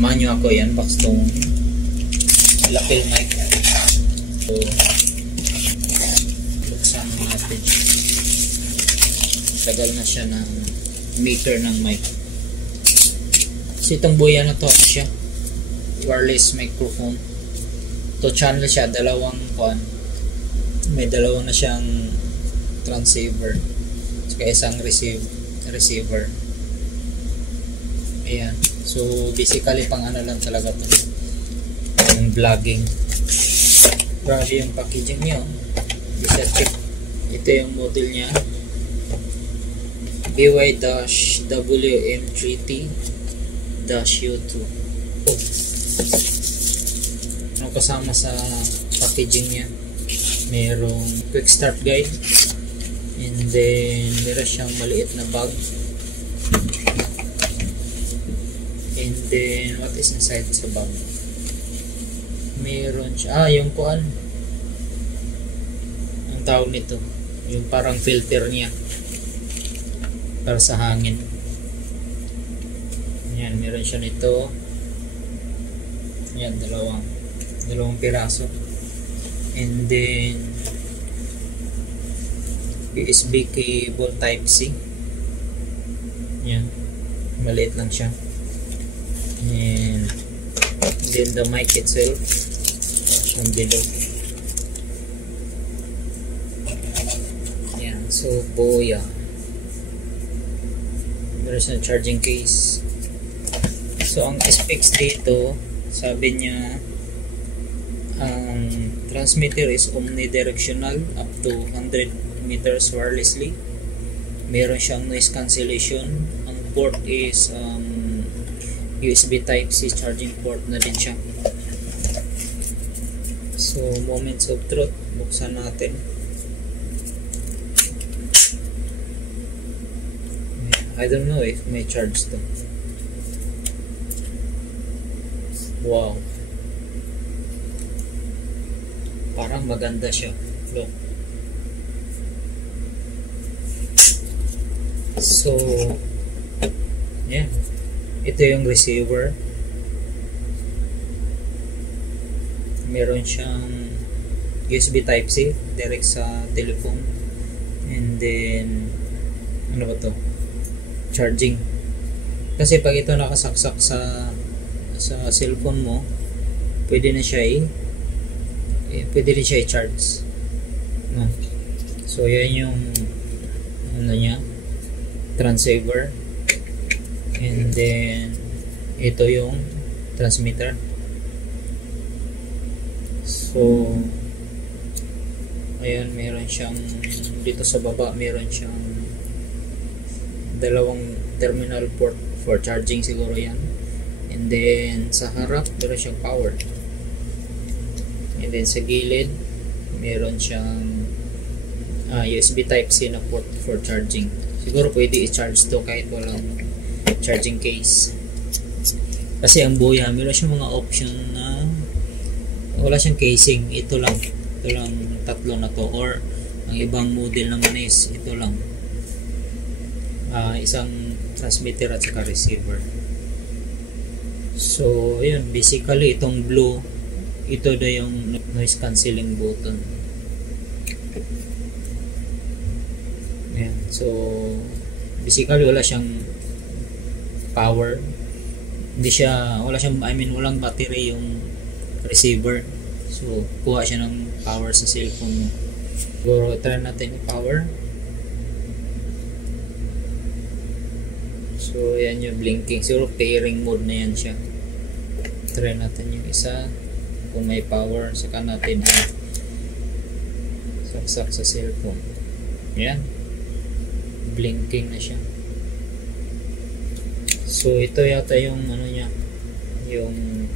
Samahan nyo ako, yan, box tong lapel mic. So, buksan natin. Tagal na siya ng meter ng mic. Kasi itong buya na to, ano siya? Wireless microphone. To channel siya, dalawang kuan. May dalawang na siyang transceiver. Saka isang receiver. Ayan. So, basically, pang ano lang talaga to. Yung vlogging. Grabe yung packaging niya. Isa check. Ito yung model niya. BY-WM3T-U2. Oh. Ano kasama sa packaging niya? Merong quick start guide. And then, meron siyang maliit na bag. And then, what is inside sa bag? Meron siya, yung kuan. Ang tawag nito, yung parang filter niya para sa hangin. Yan, meron siya nito. Yan, dalawang piraso. And then, USB cable type C. Yan, maliit lang siya. And then the mic itself on below. Yan, so boya. Meron siyang charging case. So ang specs dito, sabi niya ang transmitter is omnidirectional up to 100 meters wirelessly. Meron siyang noise cancellation. Ang port is USB type C charging port na din siya. So moments of truth, buksan natin. I don't know if may charge to. Wow, parang maganda siya. Look. So yeah, ito yung receiver. Meron siyang USB type C direct sa telephone. And then ano ba to? Charging. Kasi pag ito nakasaksak sa cellphone mo, pwede na siya pwede rin siya i-charge. No? So yan yung ano niya, transceiver. And then ito yung transmitter. So ayan, meron siyang dito sa baba, meron siyang dalawang terminal port for charging siguro yan. And then sa harap meron siyang power. And then sa gilid meron siyang USB type C na port for charging. Siguro pwede i-charge to kahit walang charging case. Kasi ang Boya, meron siyang mga option na wala siyang casing. Ito lang tatlo na to. Or ang ibang model naman is ito lang, isang transmitter at saka receiver. So ayun, basically itong blue, ito na yung noise cancelling button. Ayan. So basically wala siyang power. Walang battery yung receiver. So kuha siya ng power sa cellphone mo. Siguro try natin yung power. So yan yung blinking. Siguro pairing mode na yan siya. Try natin yung isa. Kung may power, saka natin saksak sa cellphone. Yan. Blinking na siya. So ito yata yung ano niya, yung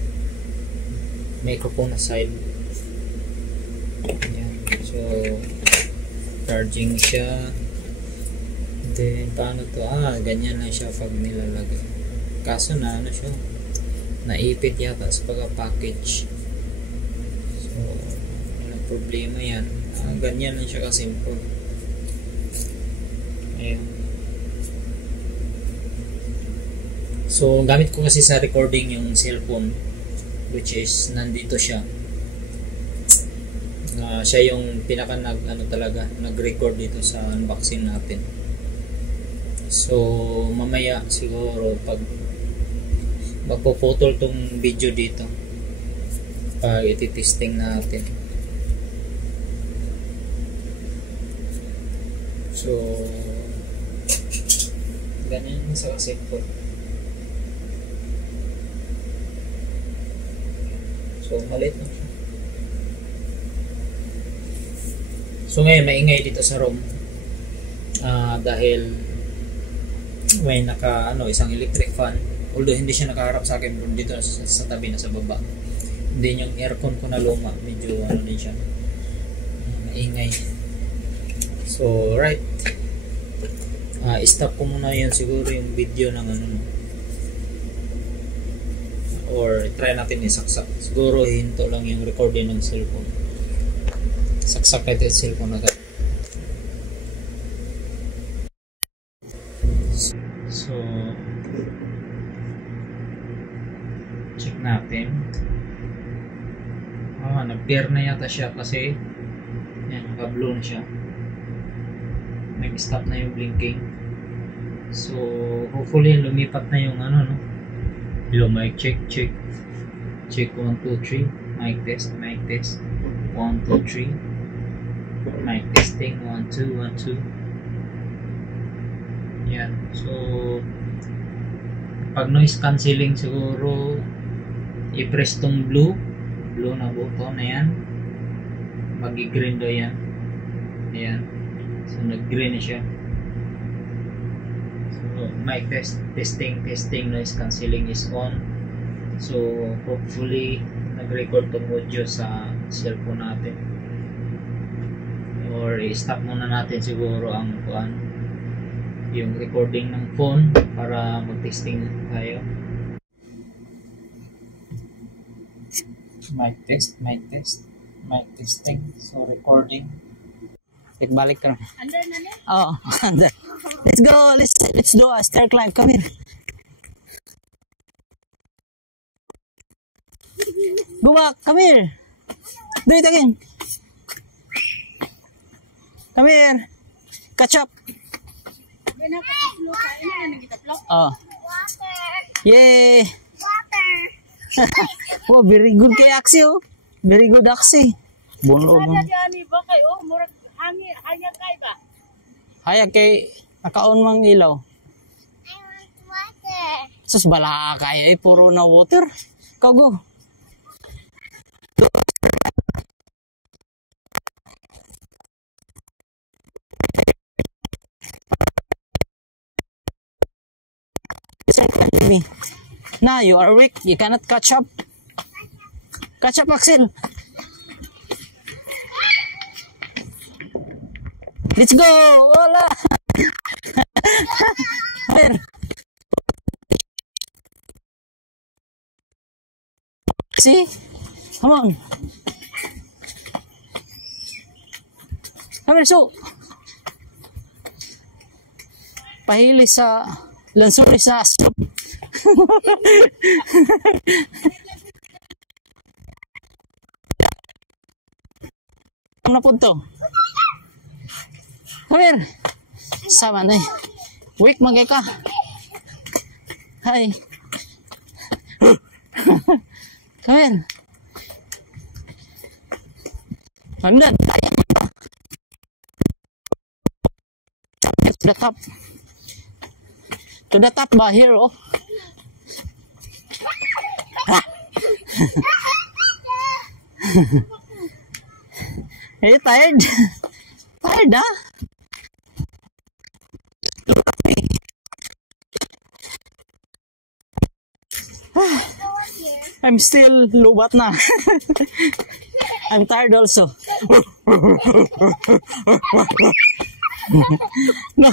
microphone na side. Yan. So charging siya. Then paano to? Ganyan lang siya pag nilalagay. Kaso na ano siya, naipit yata sa pagka-package. So walang problema yan. Ganyan lang siya ka-simple. Ayan. So gamit ko kasi sa recording yung cellphone, which is nandito siya. Siya yung pinaka nag-record dito sa unboxing natin. So mamaya siguro pag magpo-photo tong video dito, pag iti-testing natin. So ganyan sa cellphone. So malit na siya. So ngayon maingay dito sa room dahil may isang electric fan, although hindi siya nakaharap sa akin, pero dito sa tabi na sa baba. Hindi yung aircon ko na luma, medyo din siya maingay. So right, stop ko muna yun siguro yung video ng or try natin isaksak. Siguro hinto lang yung recording ng cellphone. Saksak natin yung cellphone na. So check natin. Nag-pair na yata siya kasi yan, naka-blue na siya. Nag-stop na yung blinking. So hopefully lumipat na yung Hello, mic check. Check 1, 2, 3. Mic test 1, 2, 3. Mic testing 1, 2, 1, 2. Yan. So pag noise cancelling siguro i-press tong blue na button na yan, magi-green daw yan. Ayan. So nag-green na siya. So mic testing noise cancelling is on. So hopefully nag-record tong audio sa cellphone natin, or i-stop muna natin siguro ang yung recording ng phone para mag-testing tayo. Mic testing. So recording. Balik ka na. Under na niya? Oo, under. Let's go. Let's do a stair climb. Come here. Go back. Come here. Do it again. Come here. Catch up. Oh. Yay. Wow, very good kay Axie, oh. Very good Axie. Bunlog. Hayag kay nakaon mang ilaw. I want water. Sus bala kay puro na water. Go. Now you are weak. You cannot catch up. Catch up, Axel. Let's go. Wala. See? Come on. Come here, so. Pahili sa lansuri sa slope. Ano po to? Come here. Sama na eh. Wake magay ka. Hi. Come here. Pandan. To the top. To the top ba here, oh. Hey, tired? Tired, huh? I'm still lubat na. I'm tired also. No.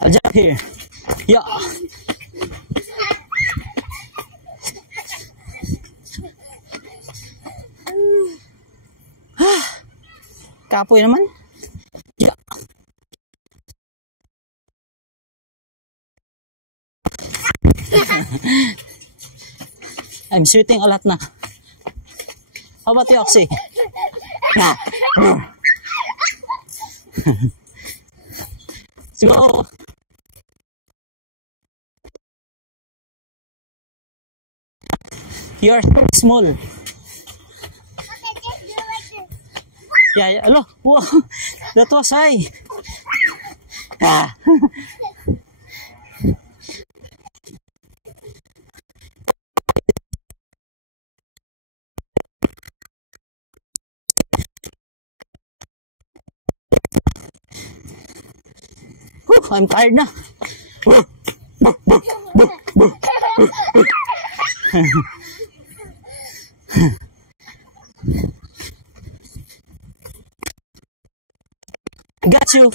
I'll jump here. Yeah. kapoy naman. Yeah. I'm sweating a lot na. How about you, Oxy? Let's go. You're small. Okay, just do like this. Yeah. Hello. Wow. That was high. Ah. Whew, I'm tired na. Got you.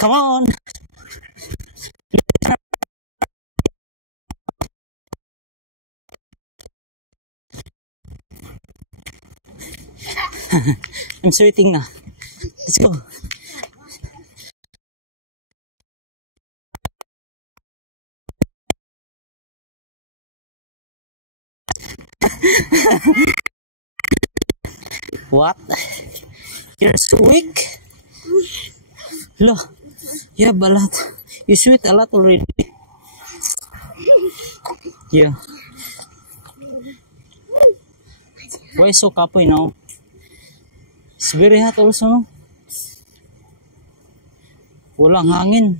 Come on. I'm sweating na. Let's go. What? You're so weak? Lo, you have a lot. You sweat a lot already. Yeah. Why so kapoy now? It's very hot also, no? Walang hangin.